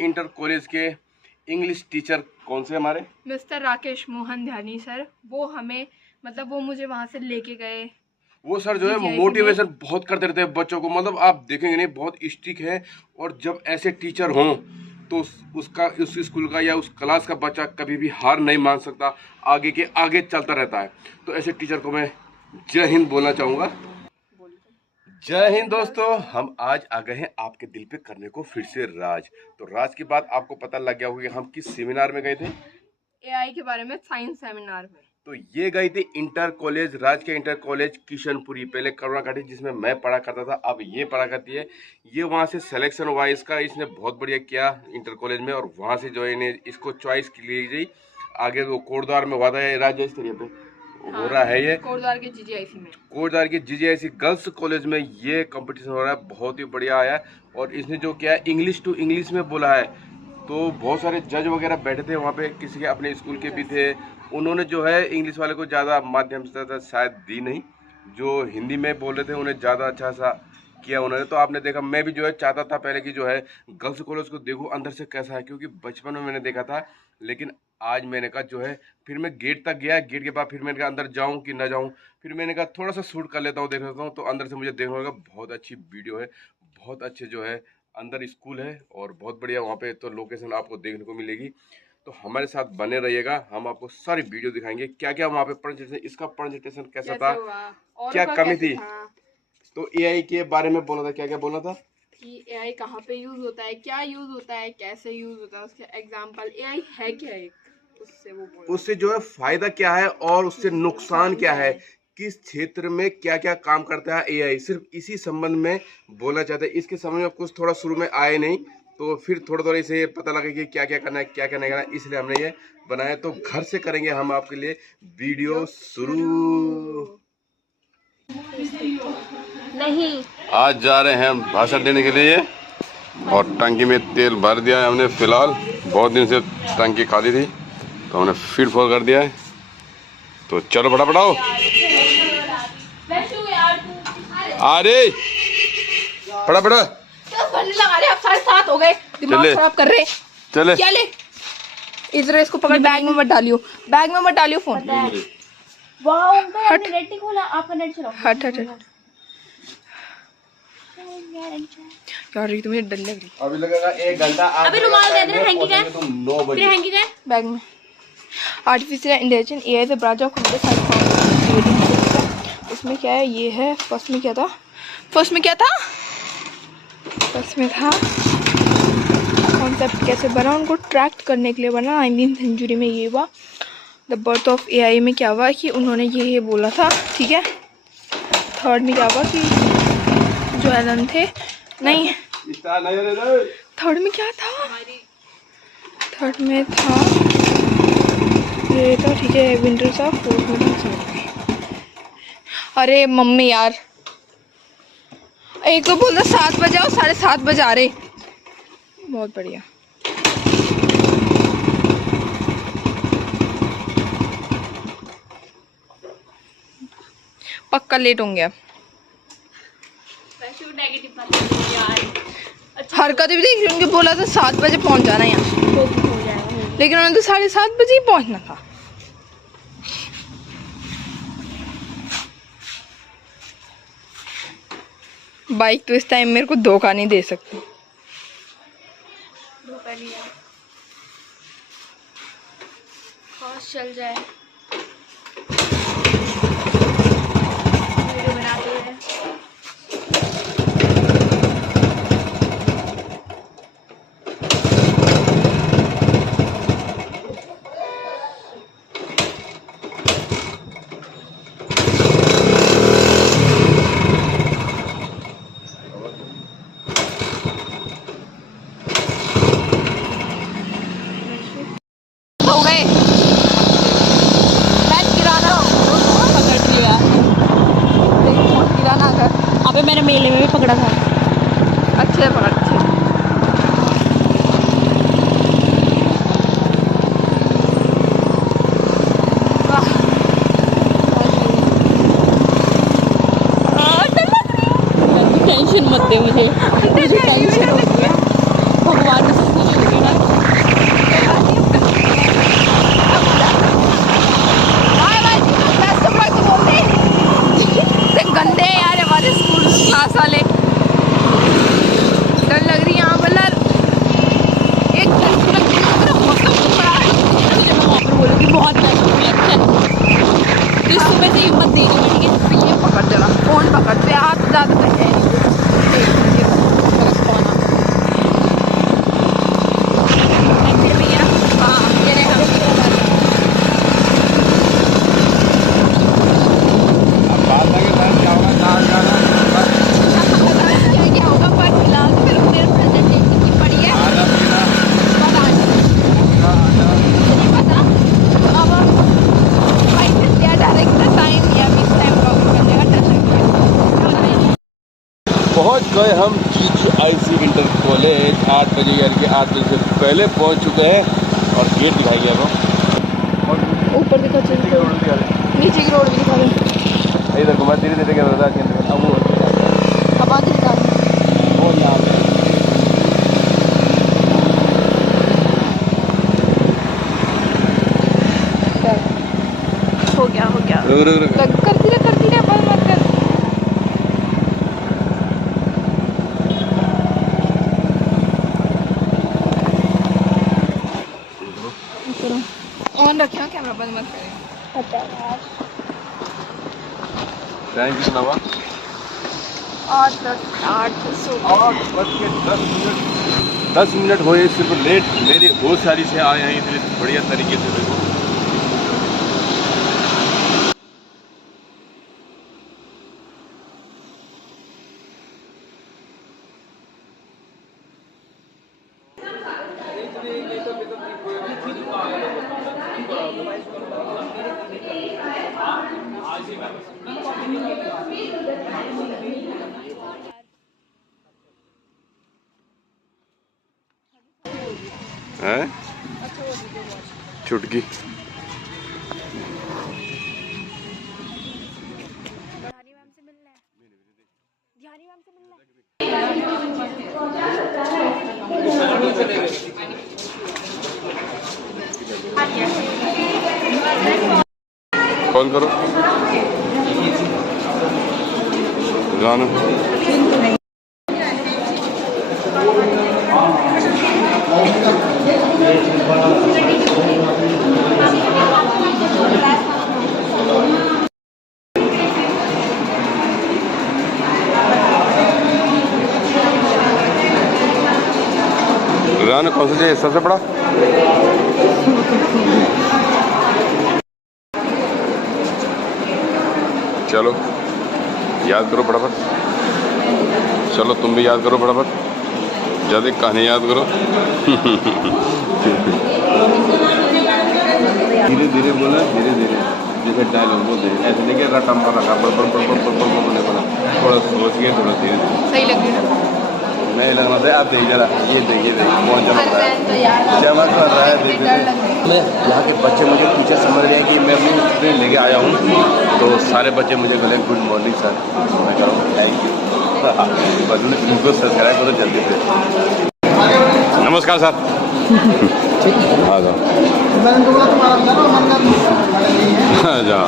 Inter college के English teacher कौन से हमारे मिस्टर राकेश मोहन ध्यानी सर, वो हमें मतलब वो मुझे वहाँ से लेके गए। वो सर जो है मोटिवेशन बहुत करते रहते हैं बच्चों को, मतलब आप देखेंगे नहीं बहुत स्ट्रिक्ट है। और जब ऐसे टीचर हों तो उसका उस स्कूल का या उस क्लास का बच्चा कभी भी हार नहीं मान सकता, आगे के आगे चलता रहता है। तो ऐसे टीचर को मैं जय हिंद बोलना चाहूँगा। जय हिंद दोस्तों, हम आज आ गए हैं आपके दिल पे करने को फिर से राज। तो राज की बात आपको पता लग गया होगा कि हम किस सेमिनार में गए थे, एआई के बारे में साइंस सेमिनार में। तो ये गई थी इंटर कॉलेज, राज के इंटर कॉलेज किशनपुरी, पहले करुणा घाटी जिसमें मैं पढ़ा करता था, अब ये पढ़ा करती है। ये वहाँ से सिलेक्शन हुआ इसका, इसने बहुत बढ़िया किया इंटर कॉलेज में, और वहाँ से जो है इसको चॉइस की ली गई। आगे वो कोटद्वार में हुआ था राज इस तरीके पे हो रहा है, ये कोटद्वार के जीजीआईसी में, कोटद्वार के जीजीआईसी गर्ल्स कॉलेज में ये कंपटीशन हो रहा है, बहुत ही बढ़िया आया है। और इसने जो किया है इंग्लिश टू इंग्लिश में बोला है, तो बहुत सारे जज वगैरह बैठे थे वहाँ पे, किसी के अपने स्कूल के भी थे। उन्होंने जो है इंग्लिश वाले को ज़्यादा माध्यम से शायद दी नहीं, जो हिंदी में बोल रहे थे उन्हें ज़्यादा अच्छा सा किया उन्होंने। तो आपने देखा, मैं भी जो है चाहता था पहले कि जो है गर्ल्स कॉलेज को देखूँ अंदर से कैसा है, क्योंकि बचपन में मैंने देखा था, लेकिन आज मैंने कहा जो है फिर मैं गेट तक गया, गेट के बाद फिर मैंने कहा अंदर जाऊँ कि ना जाऊँ, फिर मैंने कहा थोड़ा सा शूट कर लेता हूँ, देख लेता हूँ। तो अंदर से मुझे देखना होगा, बहुत अच्छी वीडियो है, बहुत अच्छे जो है अंदर स्कूल है और बहुत बढ़िया वहाँ पे तो लोकेशन आपको देखने को मिलेगी। तो हमारे साथ बने रहिएगा, हम आपको सारी वीडियो दिखाएंगे क्या क्या वहाँ पे प्रेजेंटेशन, इसका प्रेजेंटेशन कैसा था, क्या कमी थी। तो एआई के बारे में बोला था, क्या क्या बोला था कि एआई कहाँ पे यूज होता है, क्या यूज होता है, कैसे यूज होता है, उसके एग्जांपल एआई है क्या, एक उससे वो बोला, उससे जो है फायदा क्या है और उससे नुकसान क्या है, किस क्षेत्र में क्या क्या काम करता है एआई, सिर्फ इसी संबंध में बोलना चाहते हैं। इसके समझ में कुछ थोड़ा शुरू में आए नहीं, तो फिर थोड़ा थोड़ा इसे पता लगे कि क्या क्या करना है क्या क्या नहीं करना है, इसलिए हमने ये बनाया। तो घर से करेंगे हम आपके लिए वीडियो शुरू। नहीं, आज जा रहे हैं भाषण देने के लिए और टंकी में तेल भर दिया है हमने। फिलहाल बहुत दिन से टंकी खाली थी तो हमने फिर फुल कर दिया है। तो चलो फटाफट आओ। अरे फटाफट लगा रहे, अब 7:30 हो गए, दिमाग खराब कर रहे। चले चले, इधर इसको पकड़, बैग में मत डालियो, बैग में मत डालियो फोन। हट नेट खोला, आपका नेट चलाओ। हट हट हट यार, ये तो मुझे डर लग रही। अभी लगेगा 1 घंटा। अभी रुमाल दे दे, हैंकी का तुम 9 बजे हैंकी का बैग में। Artificial intelligence AI the branch of computer science. इसमें क्या है, ये है फर्स्ट में क्या था, फर्स्ट में था कॉन्सेप्ट कैसे बना, उनको ट्रैक करने के लिए बना। 19वीं सेंचुरी में ये हुआ। द बर्थ ऑफ एआई में क्या हुआ कि उन्होंने ये बोला था, ठीक है। थर्ड में क्या हुआ कि जो एलन थे, नहीं थर्ड में क्या था, थर्ड में था ये था, ठीक है, विंटर था। फोर्थ में था, अरे मम्मी यार, एक तो बोलता 7 बजे आओ, 7:30 बजे आ रहे। बहुत बढ़िया। पक्का लेट होंगे अब। हरकत भी देख उनके, बोला था 7 बजे पहुंच जाना यहाँ, लेकिन उन्होंने तो 7:30 बजे ही पहुंचना था। बाइक तो इस टाइम मेरे को धोखा नहीं दे सकती। धोखा नहीं है, चल जाए वीडियो बनाते हैं। अबे मैंने मेले में भी पकड़ा था। अच्छे पकड़, अच्छे। टेंशन मत दे मुझे टेंशन हो गई है, भगवान से खुश हो गया। गए हम GGIC इंटर कॉलेज 8 बजे, यानी कि 8 बजे से पहले पहुंच चुके हैं और गेट दिखाई गया वो ऊपर दिखा, नीचे की रोड भी दिखा रहे। इधर घुमा धीरे धीरे क्या अब वो अब आगे दिखा हो गया करती रहे बंद मत कर। ऑन रखे कैमरा, बंद मत करें। टाइम कितना हुआ? 10 मिनट हुए सिर्फ लेट। मेरी होशियारी से आए हैं इतने बढ़िया तरीके से। देखो हैं चुटकी कॉल करो जानो। रान कौन सा चाहिए सबसे बड़ा? चलो याद करो फटाफट, चलो तुम भी याद करो फटाफट, ज़्यादा कहानी याद करो। धीरे धीरे बोला, धीरे धीरे जैसे डायलॉग बोलते हैं ऐसे नहीं कि रटम रखा बोलने बोला, थोड़ा सोच के थोड़ा धीरे धीरे। सही लग रही है नहीं लगना था। आप देखिए जरा, ये देखिए कौन चल रहा है, जमा कर रहा है। मैं यहाँ के बच्चे मुझे टीचर समझ रहे हैं कि मैं अपनी स्टूडेंट लेके आया हूँ, तो सारे बच्चे मुझे बोले गुड मॉर्निंग सर। मैं कह रहा हूँ थैंक यू। बस उनको सब्सक्राइब करो जल्दी से। नमस्कार सर। हाँ जाओ हाँ जाओ।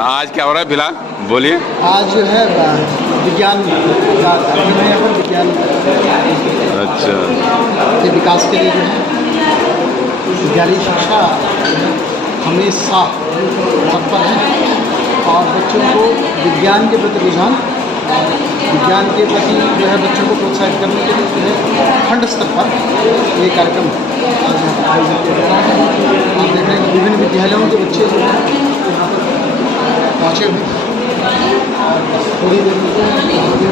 आज क्या हो रहा है फिलहाल बोलिए? आज जो है विज्ञान का कार्यक्रम है, यहाँ पर विज्ञान अच्छा के विकास के लिए जो है विद्यालयी शिक्षा हमेशा तत्पर है और बच्चों को विज्ञान के प्रति रुझान, विज्ञान के प्रति जो है बच्चों को प्रोत्साहित करने के लिए जो है खंड स्तर पर ये कार्यक्रम आयोजित किया जा रहा है। आप देख रहे हैं कि विभिन्न विद्यालयों के बच्चे जो है यहाँ पर पहुँचे हुए हैं और थोड़ी देर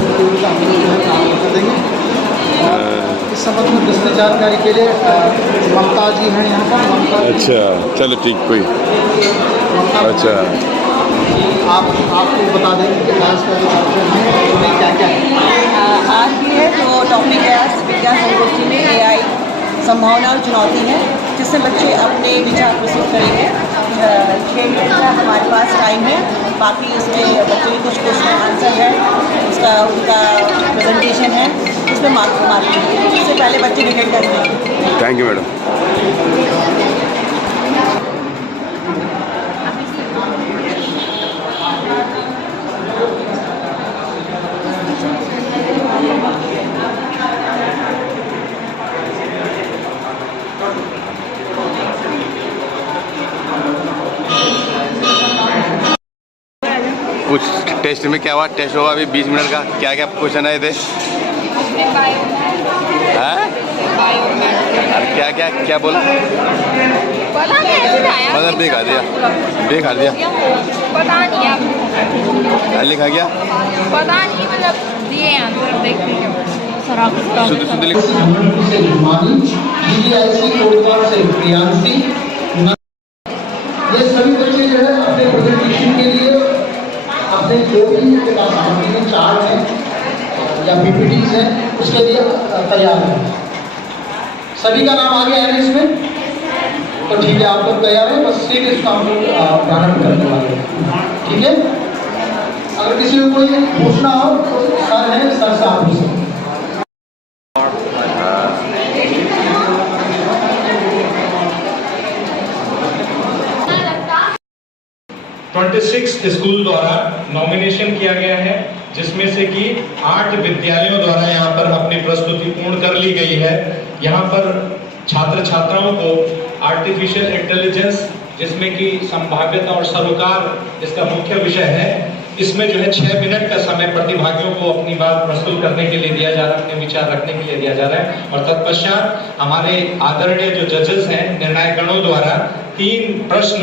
प्रतियोगिता हम लोग जो है काम कर देंगे। और इस संबंध में विस्तृत जानकारी के लिए ममता जी हैं यहाँ पर। ममता, अच्छा चलो ठीक, कोई अच्छा आपको बता देंगे कि आज का जो कार्यक्रम है उसमें क्या क्या है। आज भी है जो टॉपिक है आज विज्ञान संगोष्ठी में AI संभावना और चुनौती है, जिससे बच्चे अपने विचार प्रस्तुत करेंगे। 6 मिनट का हमारे पास टाइम है, बाकी इसमें बच्चों के कुछ क्वेश्चन आंसर है, उसका उनका प्रेजेंटेशन है, उसमें मार्क्स मिलेंगे। इससे पहले बच्चे डिटेक्ट करेंगे। Thank you madam. कुछ टेस्ट में क्या हुआ? टेस्ट हुआ अभी 20 मिनट का। क्या क्या क्वेश्चन आए थे? अरे क्या क्या क्या बोला? मतलब दिखा दिया पता नहीं आप लिखा गया पता नहीं, मतलब दिए आंसर देखते ये सभी बच्चे जो है अपने प्रेजेंटेशन के लिए अपने जो भी सामग्री चार्ट है या PPTs है उसके लिए तैयार है। सभी का नाम आ गया है इसमें, तो ठीक है, आप लोग तैयार हैं, बस सीट इसका हम लोग प्रारंभ करने वाले हैं। ठीक है, अगर किसी को कोई पूछना हो तो सर है, सर से आप पूछ सकते हैं। 26 स्कूल द्वारा नॉमिनेशन किया गया है, जिसमें से कि 8 विद्यालयों द्वारा यहाँ पर अपनी प्रस्तुति पूर्ण कर ली गई है। यहाँ पर छात्र छात्राओं को आर्टिफिशियल इंटेलिजेंस, जिसमें कि संभाव्यता और सरोकार इसका मुख्य विषय है, इसमें जो है 6 मिनट का समय प्रतिभागियों को अपनी बात प्रस्तुत करने के लिए दिया जा रहा है, अपने विचार रखने के लिए दिया जा रहा है। और तत्पश्चात हमारे आदरणीय जो जजेस हैं, निर्णायक गणों द्वारा 3 प्रश्न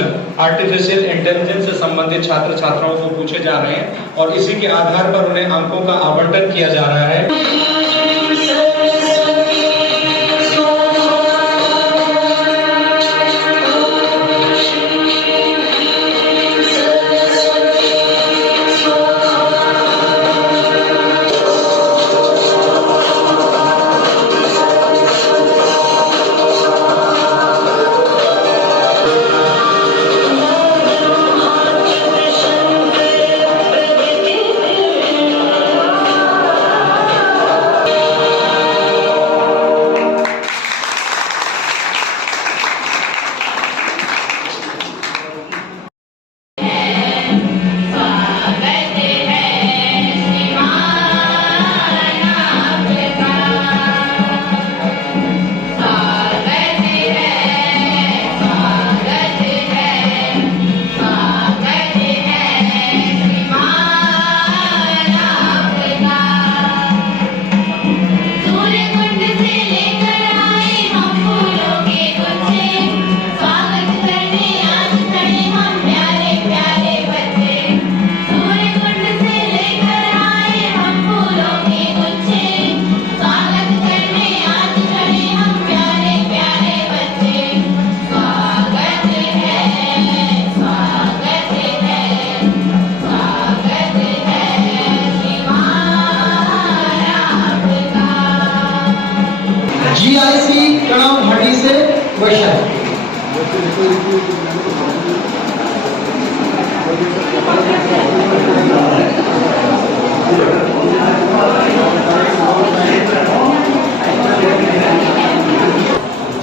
आर्टिफिशियल इंटेलिजेंस से संबंधित छात्र छात्राओं को पूछे जा रहे हैं और इसी के आधार पर उन्हें अंकों का आवंटन किया जा रहा है। GIC प्रणव भाटी से क्वेश्चन।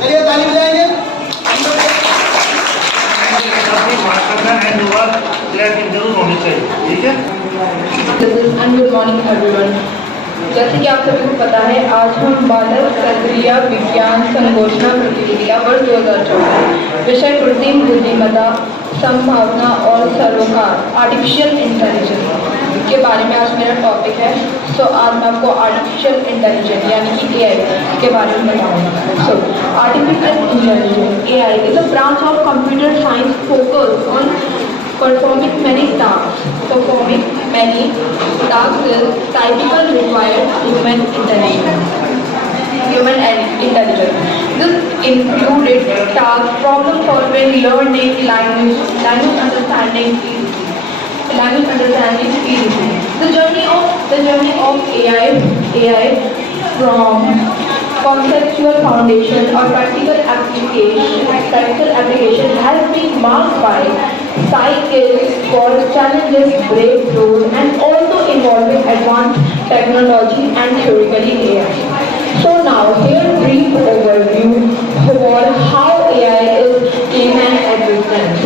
चलिए ताली बजाएंगे। जरूर होनी चाहिए, ठीक है। And good morning everyone. जैसे कि आप सभी को पता है, आज हम बालक स्तरीय विज्ञान संगोष्ठा प्रतियोगिता वर्ष 2014 विषय कृत्रिम बुद्धिमत्ता, संभावना और सरोकार आर्टिफिशियल इंटेलिजेंस के बारे में आज मेरा टॉपिक है। सो आज मैं आपको आर्टिफिशियल इंटेलिजेंस यानी कि AI के बारे में बताऊंगा। So artificial intelligence AI is a branch of computer science focus on performing many tasks is typical required human intelligence. This included task problem solving, learning, language understanding, etc. The journey of AI from conceptual foundation or practical application has been marked by cycles for challenges, breakthroughs, and also involving advanced technology and theoretically AI. So now here brief overview for how AI is in an existence.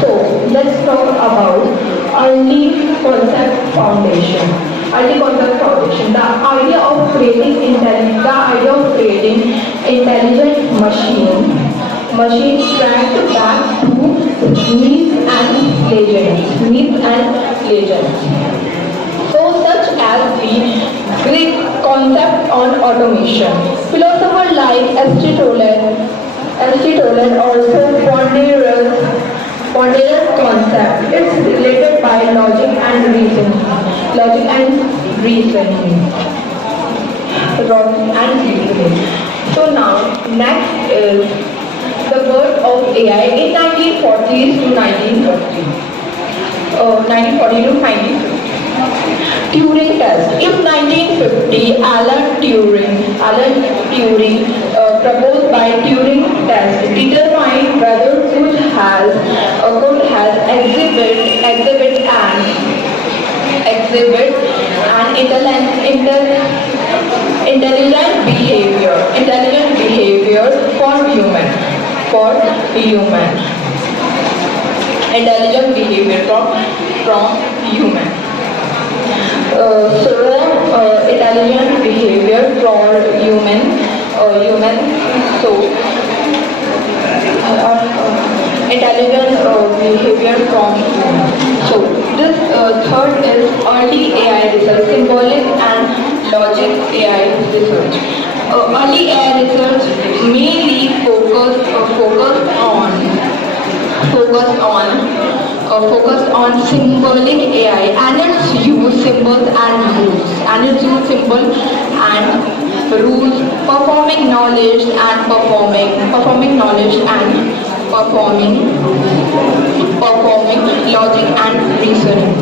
So let's talk about early concept foundation. Early concept foundation. The idea of creating intelligent machines tracked back to myths and legends. So such as the Greek concept on automation. Philosophers like Aristotle also ponderous concept. It's related by logic and reasoning. So now next is the birth of AI in 1940s to 1940. 1940 to 1950. Turing test. In 1950, Alan Turing proposed by Turing test determined whether could has exhibit an intelligent behavior for human. Intelligent behavior from human. Intelligent behavior for human. Intelligent behavior from human. So this third is early AI research, symbolic and logic AI research. Early AI research mainly focused on symbolic AI and its use symbols and rules, performing knowledge and performing logic and reasoning.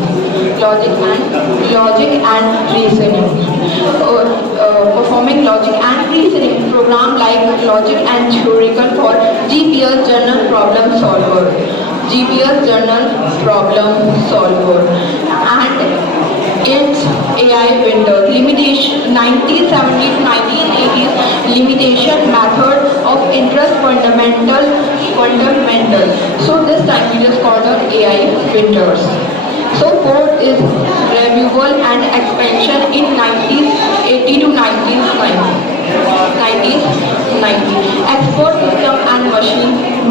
Performing logic and reasoning program like logic and theoretical for GPS journal problem solver. And its AI window limitation 1970 to 1980s limitation method of interest fundamental. So this time we just called it AI winters. So fourth is revival and expansion in 1980 to 1990. Expert system and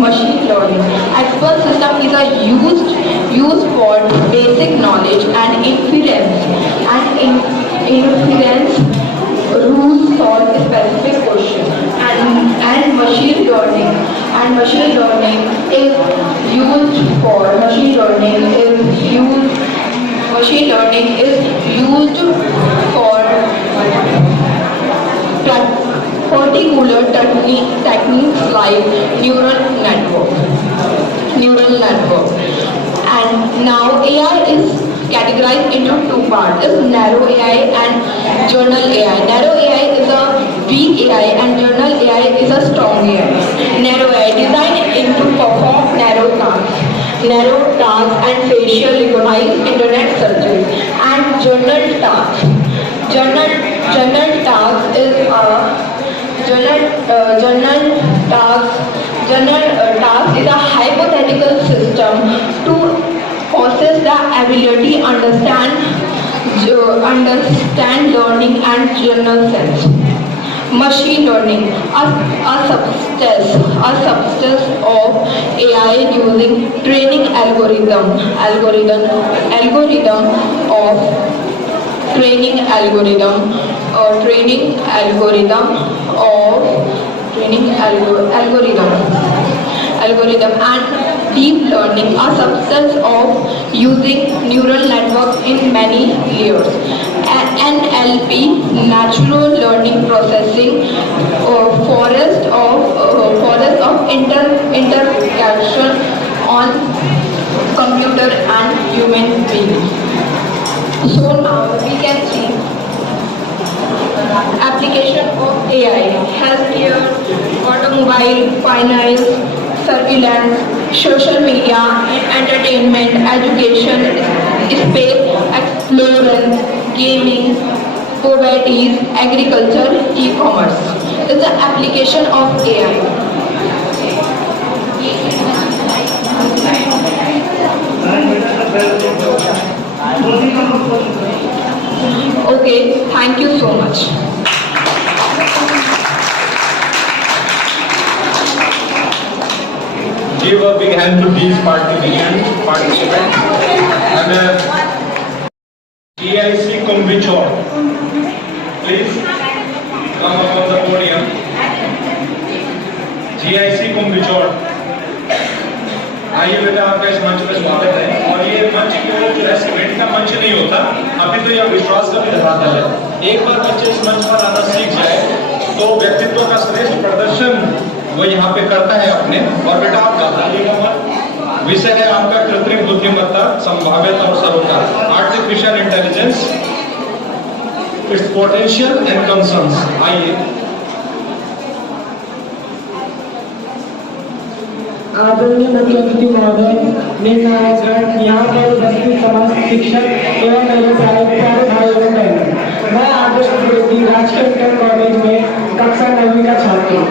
machine learning. Expert system is a used for basic knowledge and inference rules solve specific questions and machine learning is used for particular techniques like neural network. And now AI is categorized into two parts: is narrow AI and general AI. Narrow AI is a weak AI and general AI is a strong AI. Narrow AI designed to perform narrow tasks and facial recognize internet searches. And general task is a hypothetical system to possess the ability understand learning and general sense. Machine learning, a subset of AI using training algorithm and deep learning, a subset of using neural networks in many layers. NLP, natural learning processing, forest of interaction on computer and human being. So now we can see application of AI: healthcare, automobile, finance, surveillance, social media, entertainment, education, space exploration, gaming, poverty, agriculture, e-commerce. It's the application of AI. Okay, thank you so much. Give a big hand to these participants. And GIC Kumbichor, please come up on the podium. GIC Kumbichor, आइए बेटा, आपका इस मंच पर स्वागत है। और ये मंच केवल जो है सीमेंट का मंच नहीं होता, अभी तो यह विश्वास का भी धरातल है। एक बार बच्चे इस मंच पर आना सीख जाए तो व्यक्तित्व का श्रेष्ठ प्रदर्शन वो यहाँ पे करता है अपने। और बेटा आप घबराइएगा मत, विषय है आपका कृत्रिम बुद्धिमत्ता, संभाव्यता और सरोकार, artificial intelligence, it's potential and concerns. आइए। आदरणीय मुख्य अतिथि महोदय, निर्णायकगण, यहाँ पर उपस्थित समस्त शिक्षक एवं मेरे प्यारे भाई एवं बहन, मैं आदर्श कुलरेती राजकीय इंटर कॉलेज में कक्षा 9वीं का छात्र हूँ।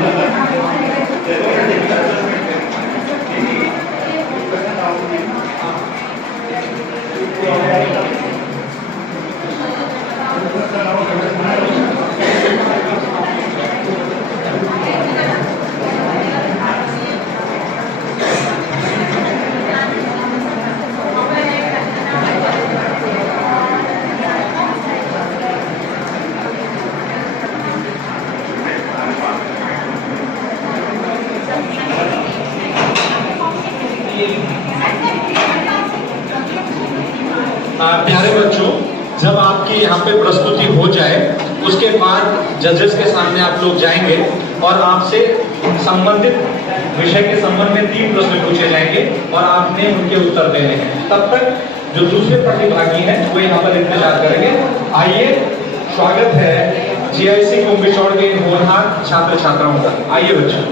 प्यारे बच्चों, जब आपकी यहाँ पे प्रस्तुति हो जाए उसके बाद जजेस के सामने आप लोग जाएंगे और आपसे संबंधित विषय के संबंध में 3 प्रश्न पूछे जाएंगे और आपने उनके उत्तर देने हैं। तब तक जो दूसरे प्रतिभागी हैं वो यहाँ पर इंतजार करेंगे। आइए, स्वागत है GIC कुंभिचौड़ के होनहार छात्र छात्राओं का। आइए बच्चों।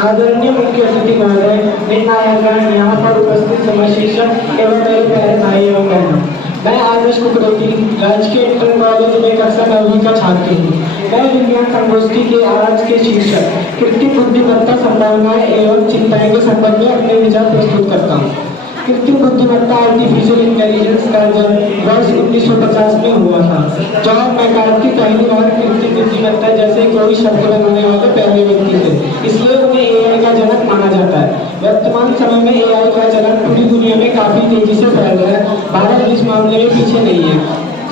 आदरणीय मुख्य अतिथि महोदय, निर्णायकगण, यहाँ पर उपस्थित समस्त शिक्षक एवं मेरे प्यारे भाई एवं बहन, मैं आदर्श कुलरेती राजकीय इंटर कॉलेज में कक्षा 9वीं का छात्र हूँ। मैं विज्ञान संगोष्ठी के आज के शीर्षक कृत्रिम बुद्धिमत्ता, संभावनाएं एवं चिंताएं के संबंध में अपने विचार प्रस्तुत करता हूँ। कृत्रिम बुद्धिमत्ता आर्टिफिशियल इंटेलिजेंस का जन्म वर्ष 1950 में हुआ था। जॉन मैकार्थी पहली बार कृत्रिम बुद्धिमत्ता जैसे कोई शब्द बनाने वाले पहले व्यक्ति थे, इसलिए उन्हें AI का जनक माना जाता है। वर्तमान समय में AI का चलन पूरी दुनिया में काफी तेजी से फैल रहा है। भारत इस मामले में पीछे नहीं है।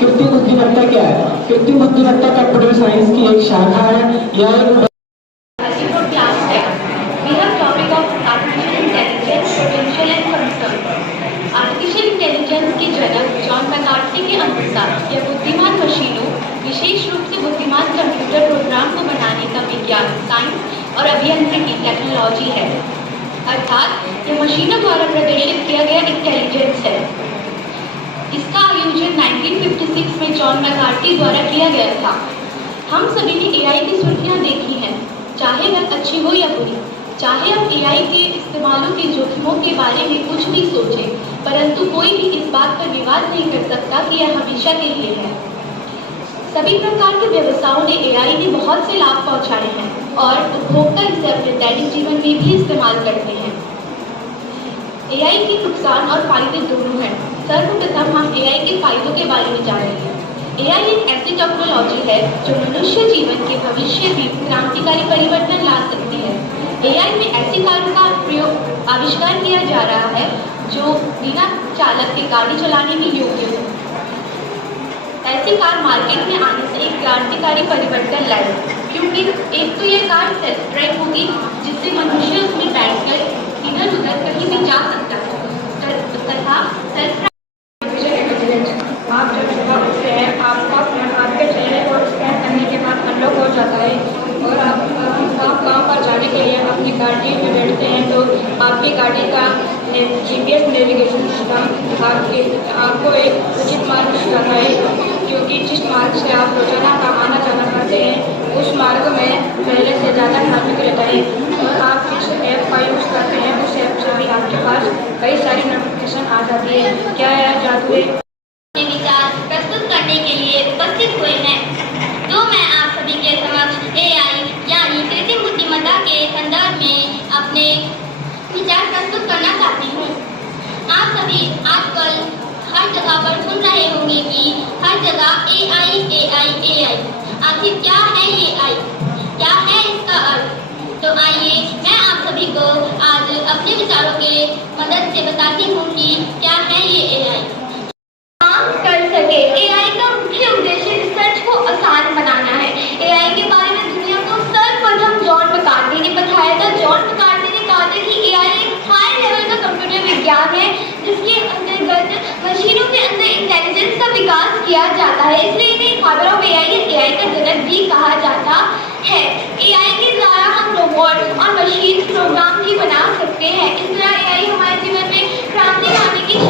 कृत्रिम बुद्धिमत्ता क्या है? कृत्रिम बुद्धिमत्ता कंप्यूटर साइंस की एक शाखा है। यह आर्टिफिशियल इंटेलिजेंस के जनक जॉन मैकार्थी के अनुसार यह बुद्धिमान मशीनों, विशेष रूप से बुद्धिमान कंप्यूटर प्रोग्राम को बनाने का विज्ञान, साइंस और अभियांत्रिकी टेक्नोलॉजी है। अर्थात यह मशीनों द्वारा प्रदर्शित किया गया इंटेलिजेंस है। इसका आयोजन 1956 में जॉन मैकार्थी द्वारा किया गया था। हम सभी ने AI की सुर्खियाँ देखी हैं, चाहे वह अच्छी हो या बुरी। चाहे हम AI के इस्तेमालों के जोखिमों के बारे में कुछ भी सोचें, परंतु कोई भी इस बात पर विवाद नहीं कर सकता कि यह हमेशा के लिए है। सभी प्रकार के व्यवसायों ने AI ने बहुत से लाभ पहुंचाए हैं और उपभोक्ता इसे अपने दैनिक जीवन में भी इस्तेमाल करते हैं। AI के नुकसान और फायदे दोनों हैं। सर्वप्रथम हम AI के फायदों के बारे में जानेंगे। AI एक ऐसी टेक्नोलॉजी है जो मनुष्य जीवन के भविष्य में क्रांतिकारी परिवर्तन ला सकती है। AI में ऐसी कारों का प्रयोग आविष्कार किया जा रहा है जो बिना चालक के गाड़ी चलाने में योग्य हो। ऐसी कार मार्केट में आने से एक क्रांतिकारी परिवर्तन लाए, क्योंकि एक तो ये कार सेल्फ ड्राइव होगी जिससे मनुष्य उसमें बैठकर इधर उधर कहीं भी जा सकता है तथा सेल्फ आप जब सुबह उठते हैं आपका फोन आपके चेहरे को स्कैन करने के बाद अनलॉक हो जाता है और आप काम पर जाने के लिए अपनी गाड़ी में बैठते हैं तो आपकी गाड़ी का GPS नेविगेशन सिस्टम आपको एक उचित मार्ग दिखाता है, क्योंकि जिस मार्ग से आप रोजाना का आना जाना करते हैं उस मार्ग में पहले से ज़्यादा ट्रैफिक रहता है और आप जिस ऐप का यूज़ करते हैं उस ऐप से भी आपके पास कई सारी नोटिफिकेशन आ जाती है। क्या यह जादू है? विचार प्रस्तुत करने के लिए उपस्थित हुए हैं, तो मैं आप सभी के समक्ष AI यानी कृत्रिम बुद्धिमत्ता के संदर्भ में अपने विचार प्रस्तुत करना चाहती हूँ। आप सभी आजकल हर जगह पर सुन रहे होंगे कि हर जगह AI। आखिर क्या है ये AI? क्या है इसका अर्थ? तो आइए मैं आप सभी को आज अपने विचारों के मदद से बताती हूँ कि क्या है ये AI। कर सके AI का मुख्य उद्देश्य रिसर्च को आसान बनाना है। AI के बारे में दुनिया को सर्वप्रथम जॉन मैकार्थी ने बताया था। जॉन मैकार्थी ने कहा था कि AI एक हाई लेवल का कंप्यूटर विज्ञान है जिसके अंतर्गत मशीनों के अंदर इंटेलिजेंस का विकास किया जाता है, इसलिए इन्हें फादर ऑफ AI या AI का जनक भी कहा जाता है। AI के द्वारा हम लोगों रोबोट और मशीन प्रोग्राम भी बना सकते हैं। इस तरह एआई हमारे जीवन में क्रांति लाने की